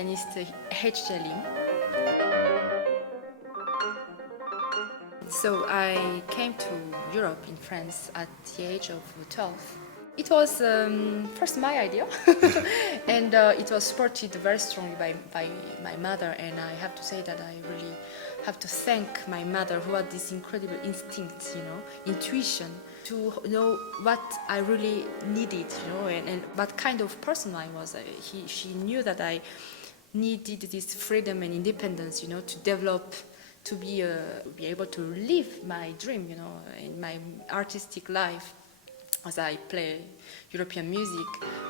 pianist HJ LIM. So I came to Europe in France at the age of 12. It was first my idea, and it was supported very strongly by my mother, and I have to say that I really have to thank my mother, who had this incredible instinct, intuition, to know what I really needed, and what kind of person I was. She knew that I needed this freedom and independence, to develop, to be able to live my dream, in my artistic life. As I play European music,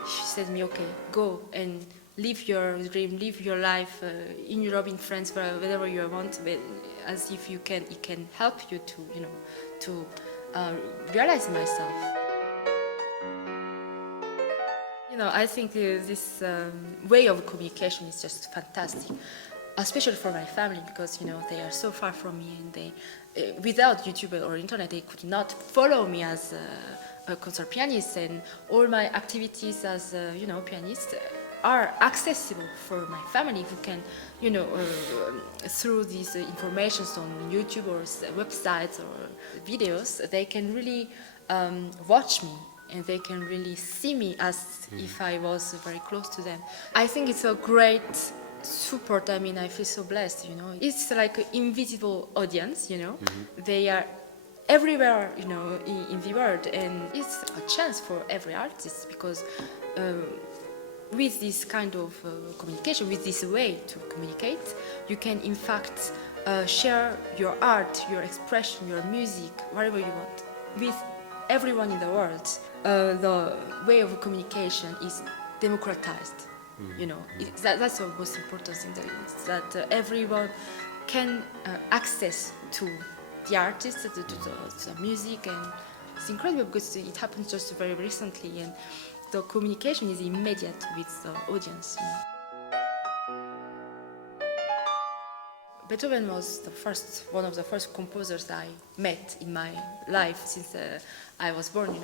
she said to me, okay, go and live your dream, live your life in Europe, in France, wherever you want, as if it can help you to realize myself. I think this way of communication is just fantastic, especially for my family, because they are so far from me, and they, without YouTube or internet, they could not follow me as a concert pianist, and all my activities as pianist are accessible for my family, who can through these informations on YouTube or websites or videos, they can really watch me, and they can really see me as if I was very close to them. I think it's a great support. I feel so blessed, It's like an invisible audience, They are everywhere, in the world, and it's a chance for every artist, because with this kind of communication, with this way to communicate, you can in fact share your art, your expression, your music, whatever you want, with everyone in the world. The way of communication is democratized. That's the most important thing, that everyone can access to the artist, to the music, and it's incredible because it happened just very recently, and the communication is immediate with the audience. Beethoven was one of the first composers I met in my life since I was born,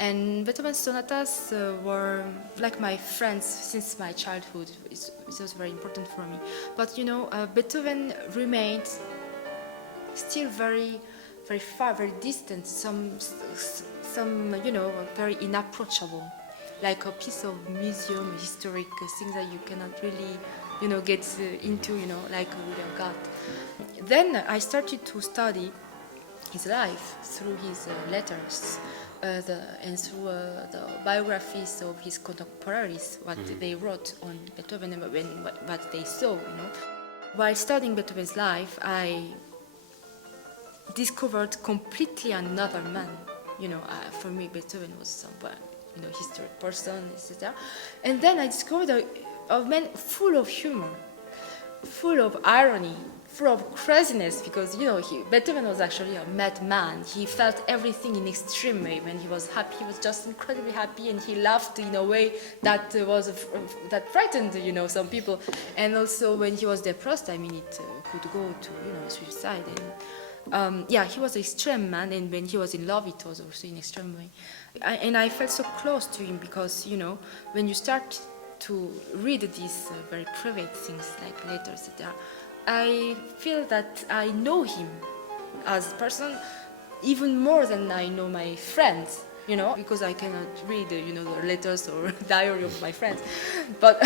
And Beethoven's sonatas were like my friends since my childhood. It was very important for me. But Beethoven remained still very, very far, very distant. Some very inapproachable, like a piece of museum, historic things that you cannot really get into, like a god. Then I started to study his life through his letters and through the biographies of his contemporaries, what they wrote on Beethoven and what they saw. While studying Beethoven's life, I discovered completely another man. For me, Beethoven was someone, historic person, etc. And then I discovered a man full of humor, full of irony, full of craziness, because Beethoven was actually a madman. He felt everything in extreme way. When he was happy, he was just incredibly happy, and he laughed in a way that that frightened some people. And also when he was depressed, it could go to suicide. And he was an extreme man, and when he was in love, it was also in extreme way. And I felt so close to him, because when you start to read these very private things like letters, etc., I feel that I know him as a person even more than I know my friends, because I cannot read the letters or diary of my friends. But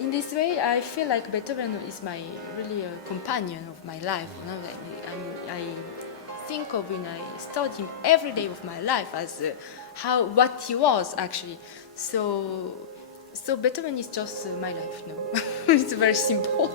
in this way, I feel like Beethoven is my really companion of my life. I think of when I study him every day of my life as what he was actually. So Beethoven is just my life, It's very simple.